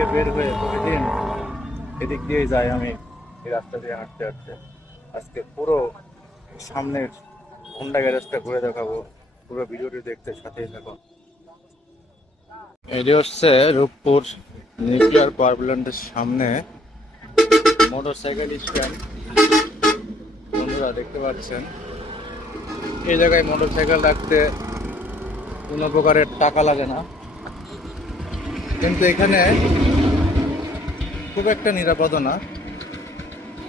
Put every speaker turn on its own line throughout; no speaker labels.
থেকে বের হয়ে প্রতিদিন এদিক দিয়েই যাই আমি এই রাস্তা দিয়ে হাঁটতে হাঁটতে। আজকে পুরো সামনের হোন্ডা গ্যারেজটা ঘুরে দেখাবো। পুরো ভিডিওটি দেখতে সাথেই থাকুন। এটি হচ্ছে রূপপুর নিউক্লিয়ার পাওয়ার প্ল্যান্টের সামনে মোটর সাইকেল স্ট্যান্ড। বন্ধুরা, দেখতে পাচ্ছেন? এই জায়গায় মোটর সাইকেল রাখতে কোনো প্রকারের টাকা লাগে না। কিন্তু এখানে খুব একটা নিরাপদ না।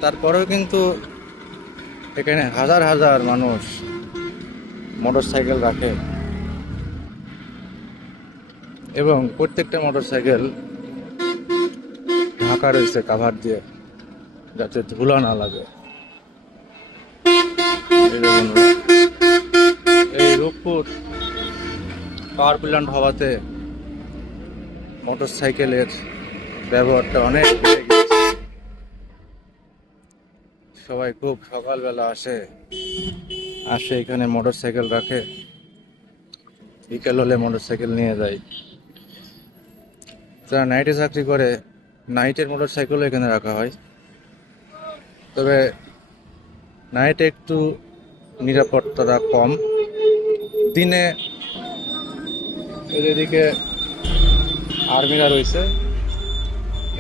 তারপরেও কিন্তু এখানে হাজার হাজার মানুষ মোটর সাইকেল রাখে। এবং প্রত্যেকটা মোটর সাইকেল ঢাকা রয়েছে কাভার দিয়ে, যাতে ধুলা না লাগে। এই রূপপুর পাওয়ার প্ল্যান্ট হওয়াতে মোটর সাইকেলের ব্যবহারটা অনেক বেড়ে গেছে সবাই খুব সকালবেলা আসে আসে এখানে মোটর সাইকেল রাখে। বিকেল হলে মোটর সাইকেল নিয়ে যায়। যারা নাইটে চাকরি করে, নাইটের মোটর সাইকেলও এখানে রাখা হয়। তবে নাইটে একটু নিরাপত্তাটা কম। দিনে এদিকে আর্মিরা রয়েছে।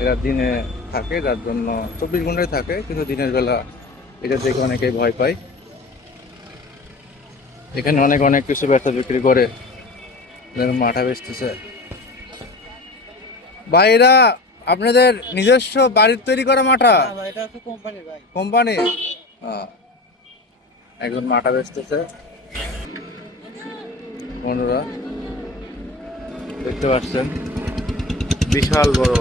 এরা দিনে থাকে যার জন্য চব্বিশ ঘন্টায় থাকে কিন্তু দিনের বেলা এটা দেখে অনেকেই ভয় পায়। এখানে অনেক অনেক কিছু ব্যবসা বিক্রি করে। মাঠা বেচতেছে। ভাইরা আপনাদের নিজস্ব বাড়ির তৈরি করা মাঠা?
কোম্পানি ভাই
কোম্পানি একজন মাঠা বেচতেছে। বন্ধুরা দেখতে পাচ্ছেন? বিশাল বড়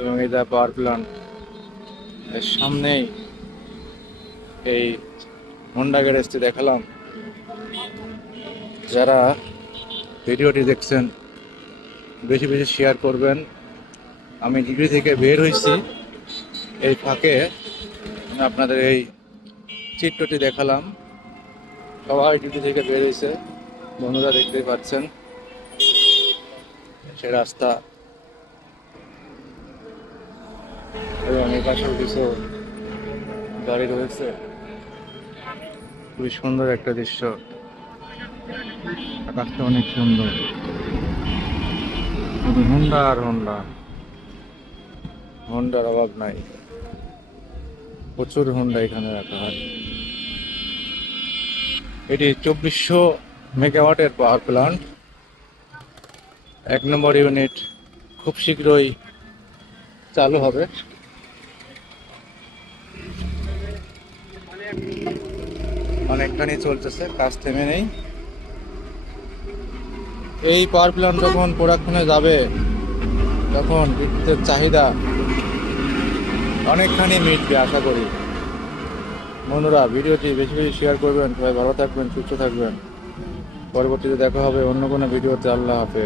এবং এটা পাওয়ার প্ল্যান্ট এর সামনেই এই হন্ডা গ্যারেজটি দেখালাম। যারা ভিডিওটি দেখছেন, বেশি বেশি শেয়ার করবেন। আমি ডিগ্রি থেকে বের হয়েছি। এই ফাঁকে আপনাদের এই চিত্রটি দেখালাম। সবাই ডিউটি থেকে বের হয়েছে। বন্ধুরা দেখতেই পাচ্ছেন। সে রাস্তা এই পাশেও কিছু গাড়ি রয়েছে। খুবই সুন্দর একটা দৃশ্য। আকাশটা অনেক সুন্দর। হোন্ডা আর হোন্ডা হোন্ডার অভাব নাই। প্রচুর হন্ডা এখানে রাখা হয়। এটি চব্বিশশো মেগাওয়াটের পাওয়ার প্ল্যান্ট এক নম্বর ইউনিট খুব শীঘ্রই চালু হবে। অনেকখানি চলতেছে, কাজ থেমে নেই। এই পাওয়ার প্ল্যান্ট যখন প্রোডাকশনে যাবে, তখন বিদ্যুতের চাহিদা অনেকখানি মিটবে, আশা করি। বন্ধুরা, ভিডিওটি বেশি বেশি শেয়ার করবেন। সবাই ভালো থাকবেন, সুস্থ থাকবেন। পরবর্তীতে দেখা হবে অন্য কোনো ভিডিওতে। আল্লাহ হাফেজ।